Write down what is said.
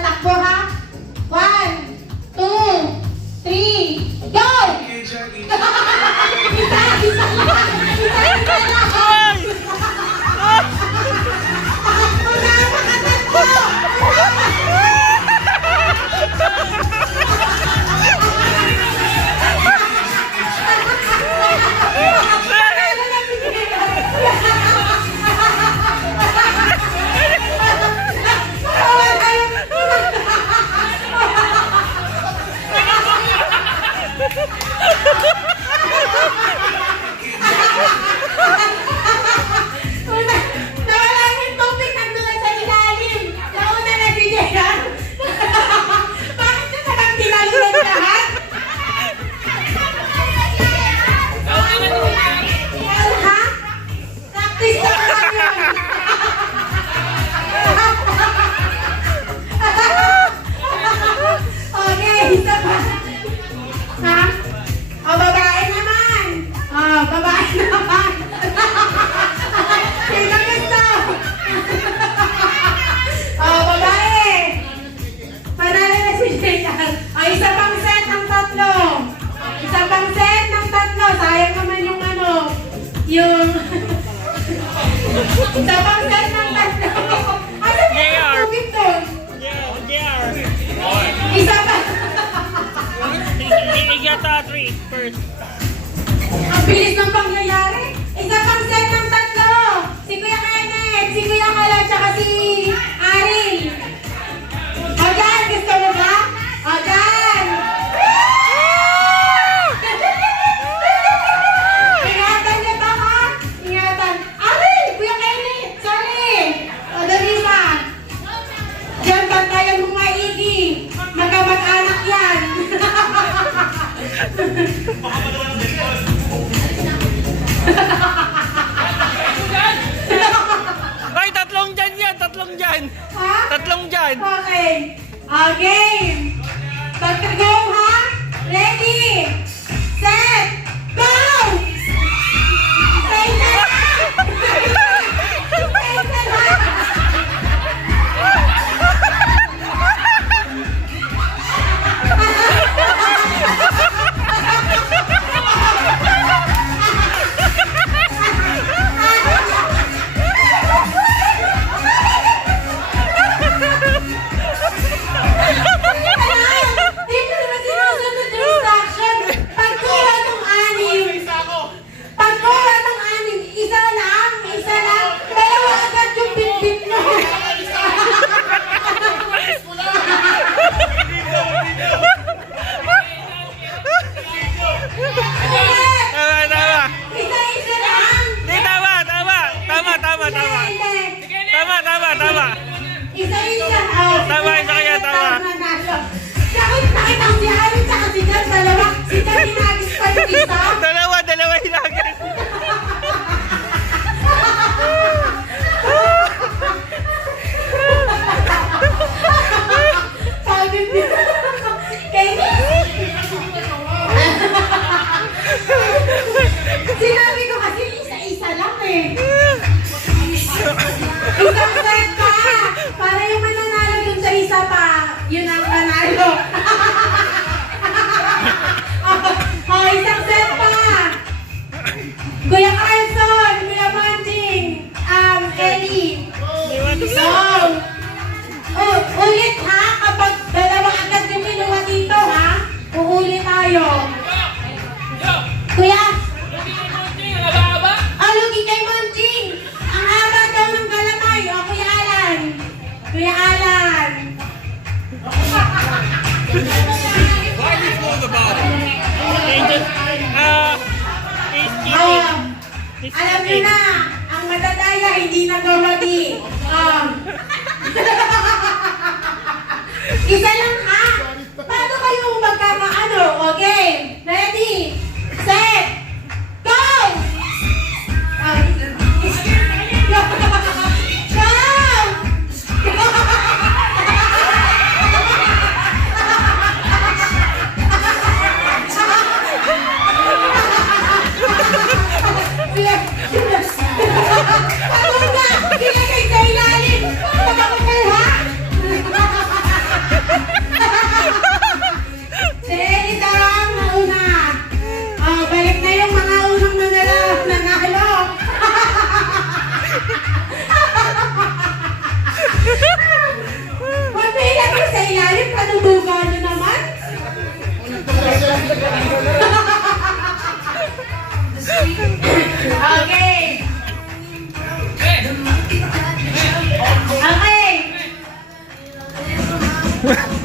tatakbo ha. 1, 2, 3, go! Isa lang. Isa lang. Takbo na, makatakbo! Nawala yung tubig nandun sa ilalim. Nauna na si Jehan. Bakit na sarang tinalunod lahat? Ha? Practice na lang yun. Okay, isa pa. Ha? O, babae naman. O, babae naman. Sino gusto? O, babae. Panalo na si Jehan. O, isa pang set ng tatlo. Isa pang set ng tatlo. Sayang naman yung ano, yung... Isa pang set ng tatlo. Ano ba yung tubig doon? Isa pa. Igata 3 first. Ang bilis ng pangyayari. Isa pang set ng tatlo. Si Kuya Kenneth, si Kuya Kala, tsaka si Aril. O dyan, gusto mo ba? O dyan. Ingatan niyo ba ha? Ingatan. Aril, Kuya Kenneth, sorry. O Danisa. Diyan, bantayan mo maigi. Magkamag-anak yan. Ay, tatlong dyan yan! Tatlong dyan! Ha? Tatlong dyan! Okay. Game. Pagka-go ha? Ready? Set. Go! Say na lang! Say na lang! Dito naman sinusunod yung instruction. Pagkuha ng anim. Pagkuha ng anim. Isa lang. Dalawa agad yung bit-bit mo. Tama, tama! Isa lang. Di, tama! Isa. Oh, Tama, isa kaya, tama. Nakita ko si Arin tsaka si Jan, dalawa. Si Jan hinagis pa yung isa. Dalawa hinagis! Sabi niya. Sinabi ko kasi isa-isa lang eh. Isang set pa. Para yung mananalo dun sa isa pa, yun ang panalo. Oh, isang set pa. Kuya Carlson, Kuya Manching, Ellie. Ulit ha, kapag dalawang agad yung kinuha dito ha, uulit tayo. Kuya, lugi kay Manching. Ang haba daw ng galamay. O, Kuya Alan. Kuya Alan. Why do you throw the ball? Alam niyo na, ang matadaya hindi nagawagi. Isa lang ha. Paano kayo magkakaano? Okay, ready, set, go! Go! Anong duga niyo naman? Okay. Okay.